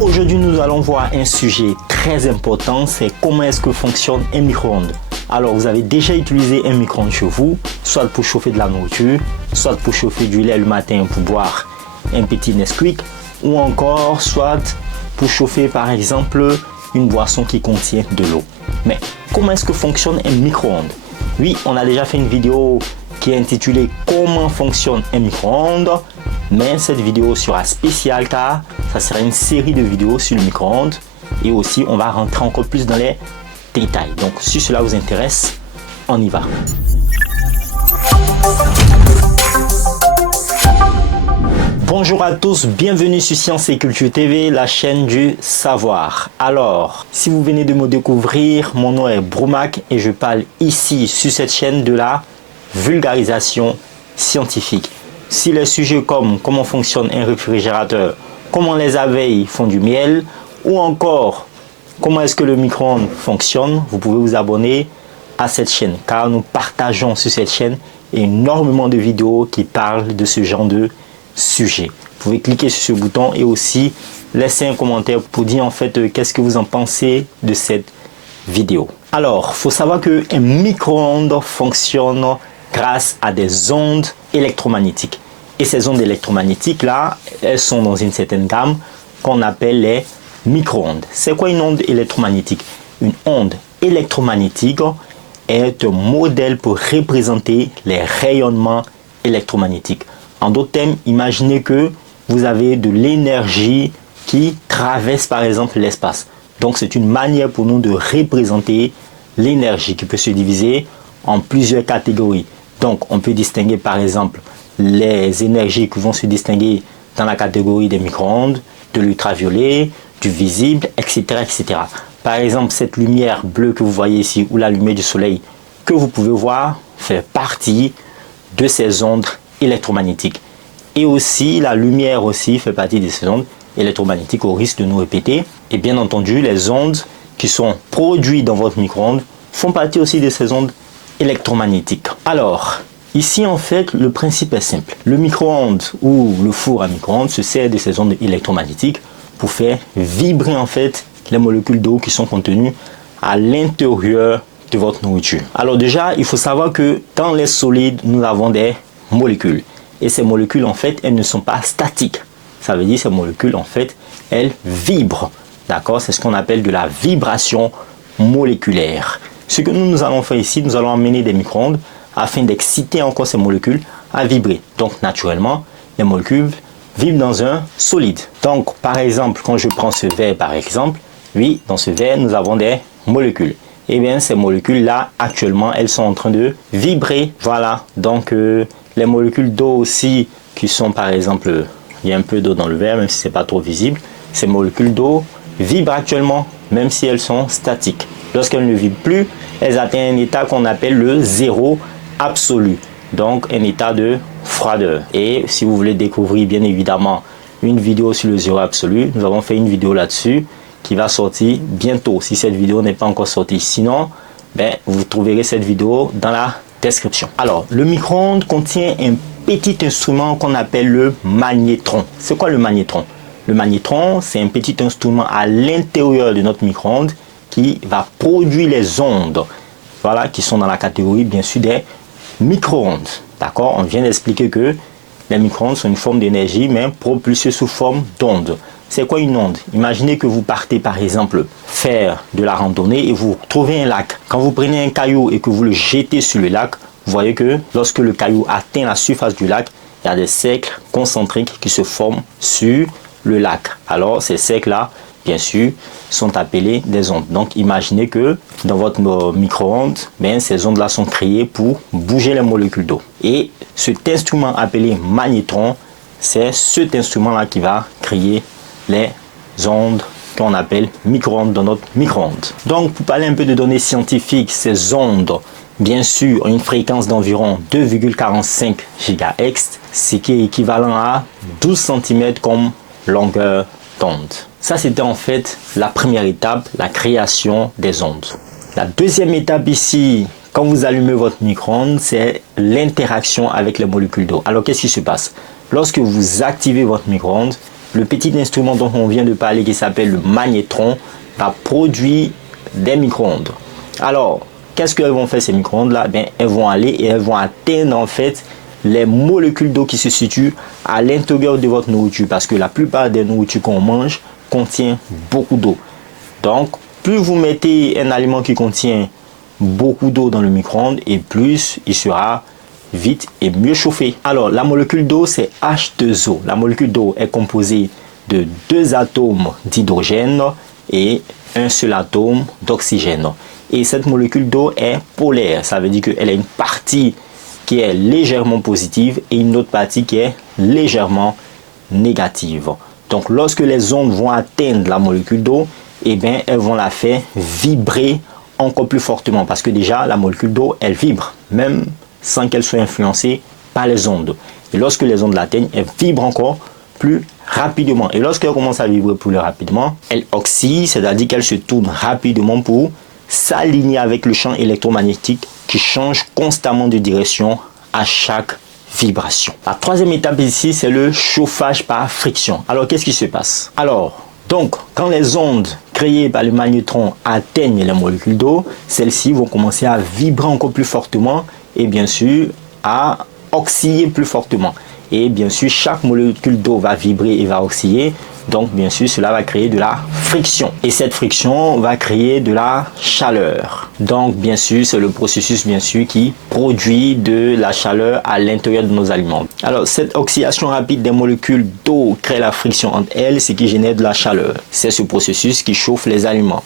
Aujourd'hui, nous allons voir un sujet très important, c'est comment est-ce que fonctionne un micro-ondes. Alors, vous avez déjà utilisé un micro-ondes chez vous, soit pour chauffer de la nourriture, soit pour chauffer du lait le matin pour boire un petit Nesquik, ou encore soit pour chauffer par exemple une boisson qui contient de l'eau. Mais comment est-ce que fonctionne un micro-ondes? Oui, on a déjà fait une vidéo qui est intitulée Comment fonctionne un micro-ondes, mais cette vidéo sera spéciale car ça sera une série de vidéos sur le micro-ondes et aussi on va rentrer encore plus dans les détails. Donc si cela vous intéresse, on y va. Bonjour à tous, bienvenue sur Science et Culture TV, la chaîne du savoir. Alors, si vous venez de me découvrir, mon nom est Broumac et je parle ici sur cette chaîne de la vulgarisation scientifique. Si les sujets comme comment fonctionne un réfrigérateur, comment les abeilles font du miel ou encore comment est-ce que le micro-ondes fonctionne, vous pouvez vous abonner à cette chaîne car nous partageons sur cette chaîne énormément de vidéos qui parlent de ce genre de sujet. Vous pouvez cliquer sur ce bouton et aussi laisser un commentaire pour dire en fait qu'est-ce que vous en pensez de cette vidéo. Alors, il faut savoir qu'un micro-ondes fonctionne grâce à des ondes électromagnétiques. Et ces ondes électromagnétiques là, elles sont dans une certaine gamme qu'on appelle les micro-ondes. C'est quoi une onde électromagnétique? Une onde électromagnétique est un modèle pour représenter les rayonnements électromagnétiques. En d'autres termes, imaginez que vous avez de l'énergie qui traverse par exemple l'espace. Donc c'est une manière pour nous de représenter l'énergie qui peut se diviser en plusieurs catégories. Donc on peut distinguer par exemple les énergies qui vont se distinguer dans la catégorie des micro-ondes, de l'ultraviolet, du visible, etc., etc. Par exemple, cette lumière bleue que vous voyez ici ou la lumière du soleil que vous pouvez voir fait partie de ces ondes électromagnétiques. Et aussi la lumière aussi fait partie de ces ondes électromagnétiques au risque de nous répéter. Et bien entendu, les ondes qui sont produites dans votre micro-ondes font partie aussi de ces ondes électromagnétiques. Alors, ici en fait, le principe est simple. Le micro-ondes ou le four à micro-ondes se sert de ces ondes électromagnétiques pour faire vibrer en fait les molécules d'eau qui sont contenues à l'intérieur de votre nourriture. Alors déjà, il faut savoir que dans les solides, nous avons des molécules. Et ces molécules en fait, elles ne sont pas statiques. Ça veut dire ces molécules en fait, elles vibrent. D'accord? C'est ce qu'on appelle de la vibration moléculaire. Ce que nous allons faire ici, nous allons amener des micro-ondes afin d'exciter encore ces molécules à vibrer. Donc naturellement, les molécules vibrent dans un solide. Donc par exemple, quand je prends ce verre par exemple, oui, dans ce verre, nous avons des molécules. Et bien ces molécules-là, actuellement, elles sont en train de vibrer. Voilà, donc les molécules d'eau aussi, qui sont par exemple, il y a un peu d'eau dans le verre, même si ce n'est pas trop visible. Ces molécules d'eau vibrent actuellement, même si elles sont statiques. Lorsqu'elles ne vibrent plus, elles atteignent un état qu'on appelle le zéro absolu. Donc un état de froideur. Et si vous voulez découvrir bien évidemment une vidéo sur le zéro absolu, nous avons fait une vidéo là-dessus qui va sortir bientôt si cette vidéo n'est pas encore sortie. Sinon, vous trouverez cette vidéo dans la description. Alors, le micro-ondes contient un petit instrument qu'on appelle le magnétron. C'est quoi le magnétron? Le magnétron, c'est un petit instrument à l'intérieur de notre micro-ondes qui va produire les ondes, voilà, qui sont dans la catégorie bien sûr des micro-ondes. D'accord? On vient d'expliquer que les micro-ondes sont une forme d'énergie mais propulsée sous forme d'onde. C'est quoi une onde? Imaginez que vous partez par exemple faire de la randonnée et vous trouvez un lac. Quand vous prenez un caillou et que vous le jetez sur le lac, vous voyez que lorsque le caillou atteint la surface du lac, il y a des cercles concentriques qui se forment sur le lac. Alors ces cercles-là, bien sûr, sont appelés des ondes. Donc imaginez que dans votre micro-ondes, ces ondes-là sont créées pour bouger les molécules d'eau. Et cet instrument appelé magnétron, c'est cet instrument-là qui va créer les ondes qu'on appelle micro-ondes dans notre micro-ondes. Donc pour parler un peu de données scientifiques, ces ondes, bien sûr, ont une fréquence d'environ 2,45 GHz, ce qui est équivalent à 12 cm comme longueur d'onde. Ça, c'était en fait la première étape, la création des ondes. La deuxième étape ici, quand vous allumez votre micro-ondes, c'est l'interaction avec les molécules d'eau. Alors, qu'est-ce qui se passe? Lorsque vous activez votre micro-ondes, le petit instrument dont on vient de parler qui s'appelle le magnétron va produire des micro-ondes. Alors, qu'est-ce qu'elles vont faire ces micro-ondes-là? Elles vont aller et elles vont atteindre en fait les molécules d'eau qui se situent à l'intérieur de votre nourriture, parce que la plupart des nourritures qu'on mange contient beaucoup d'eau. Donc, plus vous mettez un aliment qui contient beaucoup d'eau dans le micro-ondes, et plus il sera vite et mieux chauffé. Alors, la molécule d'eau, c'est H2O. La molécule d'eau est composée de 2 atomes d'hydrogène et un seul atome d'oxygène. Et cette molécule d'eau est polaire. Ça veut dire qu'elle a une partie qui est légèrement positive et une autre partie qui est légèrement négative. Donc, lorsque les ondes vont atteindre la molécule d'eau, elles vont la faire vibrer encore plus fortement, parce que déjà, la molécule d'eau, elle vibre, même sans qu'elle soit influencée par les ondes. Et lorsque les ondes l'atteignent, elle vibre encore plus rapidement. Et lorsqu'elle commence à vibrer plus rapidement, elle oscille, c'est-à-dire qu'elle se tourne rapidement pour s'aligner avec le champ électromagnétique qui change constamment de direction à chaque vibration. La troisième étape ici, c'est le chauffage par friction. Alors, qu'est-ce qui se passe? Donc, quand les ondes créées par le magnétron atteignent les molécules d'eau, celles-ci vont commencer à vibrer encore plus fortement et bien sûr à osciller plus fortement. Et bien sûr, chaque molécule d'eau va vibrer et va osciller. Donc, bien sûr, cela va créer de la friction. Et cette friction va créer de la chaleur. Donc, bien sûr, c'est le processus, bien sûr, qui produit de la chaleur à l'intérieur de nos aliments. Alors, cette oxydation rapide des molécules d'eau crée la friction entre elles, ce qui génère de la chaleur. C'est ce processus qui chauffe les aliments.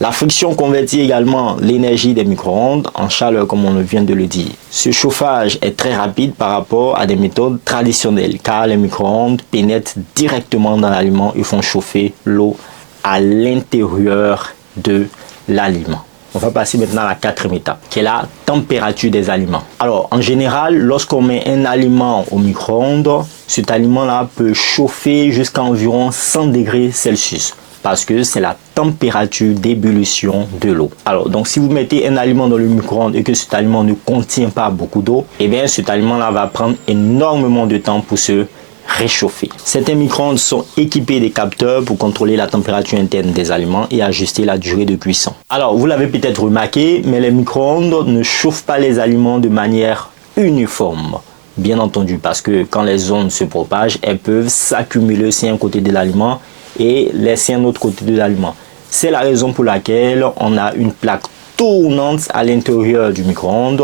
La friction convertit également l'énergie des micro-ondes en chaleur, comme on vient de le dire. Ce chauffage est très rapide par rapport à des méthodes traditionnelles, car les micro-ondes pénètrent directement dans l'aliment et font chauffer l'eau à l'intérieur de l'aliment. On va passer maintenant à la quatrième étape, qui est la température des aliments. Alors, en général, lorsqu'on met un aliment au micro-ondes, cet aliment-là peut chauffer jusqu'à environ 100 degrés Celsius. Parce que c'est la température d'ébullition de l'eau. Alors, donc si vous mettez un aliment dans le micro-ondes et que cet aliment ne contient pas beaucoup d'eau, cet aliment-là va prendre énormément de temps pour se réchauffer. Certains micro-ondes sont équipés de capteurs pour contrôler la température interne des aliments et ajuster la durée de cuisson. Alors, vous l'avez peut-être remarqué, mais les micro-ondes ne chauffent pas les aliments de manière uniforme. Bien entendu, parce que quand les ondes se propagent, elles peuvent s'accumuler sur un côté de l'aliment et laisser un autre côté de l'aliment. C'est la raison pour laquelle on a une plaque tournante à l'intérieur du micro-ondes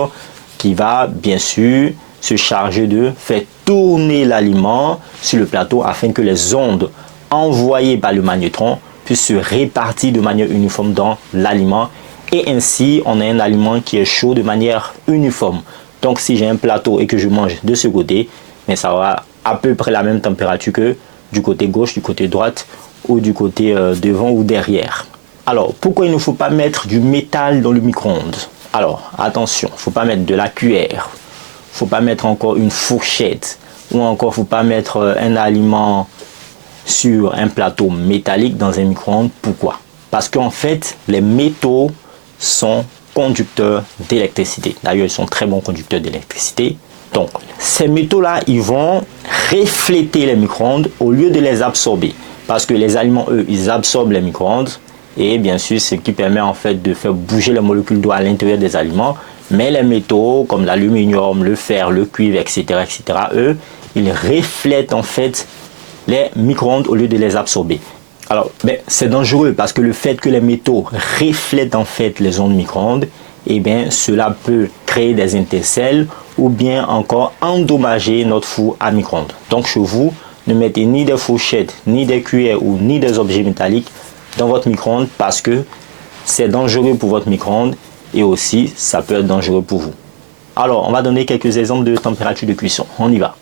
qui va bien sûr se charger de faire tourner l'aliment sur le plateau afin que les ondes envoyées par le magnétron puissent se répartir de manière uniforme dans l'aliment, et ainsi on a un aliment qui est chaud de manière uniforme. Donc si j'ai un plateau et que je mange de ce côté, mais ça aura à peu près la même température que du côté gauche, du côté droite ou du côté devant ou derrière. Alors, pourquoi il ne faut pas mettre du métal dans le micro-ondes? Alors, attention, il ne faut pas mettre de la cuillère, il ne faut pas mettre encore une fourchette, ou encore il ne faut pas mettre un aliment sur un plateau métallique dans un micro-ondes. Pourquoi? Parce qu'en fait, les métaux sont conducteurs d'électricité. D'ailleurs, ils sont très bons conducteurs d'électricité. Donc, ces métaux-là, ils vont refléter les micro-ondes au lieu de les absorber. Parce que les aliments, eux, ils absorbent les micro-ondes. Et bien sûr, ce qui permet en fait de faire bouger les molécules d'eau à l'intérieur des aliments. Mais les métaux, comme l'aluminium, le fer, le cuivre, etc., eux, ils reflètent en fait les micro-ondes au lieu de les absorber. Alors, c'est dangereux parce que le fait que les métaux reflètent en fait les ondes micro-ondes, cela peut créer des étincelles ou bien encore endommager notre four à micro-ondes. Donc chez vous, ne mettez ni des fourchettes, ni des cuillères ou ni des objets métalliques dans votre micro-ondes parce que c'est dangereux pour votre micro-ondes et aussi ça peut être dangereux pour vous. Alors on va donner quelques exemples de température de cuisson. On y va.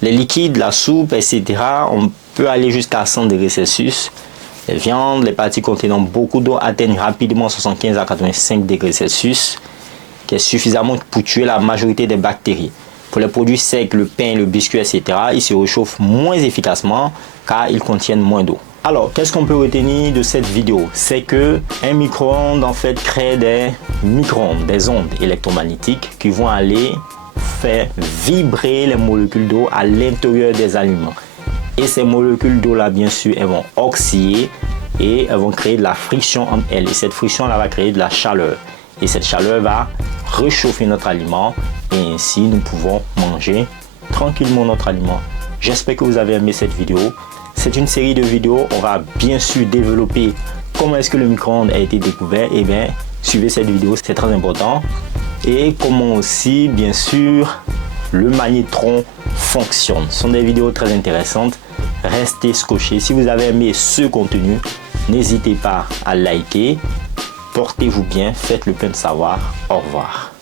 Les liquides, la soupe, etc. On peut aller jusqu'à 100 degrés Celsius. Les viandes, les parties contenant beaucoup d'eau atteignent rapidement 75 à 85 degrés Celsius, qui est suffisamment pour tuer la majorité des bactéries. Pour les produits secs, le pain, le biscuit, etc., ils se réchauffent moins efficacement car ils contiennent moins d'eau. Alors, qu'est-ce qu'on peut retenir de cette vidéo? C'est que un micro-ondes en fait crée des micro-ondes, des ondes électromagnétiques qui vont aller faire vibrer les molécules d'eau à l'intérieur des aliments. Et ces molécules d'eau là, bien sûr, elles vont oxyder et elles vont créer de la friction entre elles. Et cette friction là va créer de la chaleur. Et cette chaleur va réchauffer notre aliment et ainsi nous pouvons manger tranquillement notre aliment. J'espère que vous avez aimé cette vidéo. C'est une série de vidéos. On va bien sûr développer comment est-ce que le micro-ondes a été découvert. Et bien, suivez cette vidéo, c'est très important. Et comment aussi, bien sûr, le magnétron fonctionne. Ce sont des vidéos très intéressantes. Restez scotchés. Si vous avez aimé ce contenu, n'hésitez pas à liker. Portez-vous bien, faites le plein de savoir. Au revoir.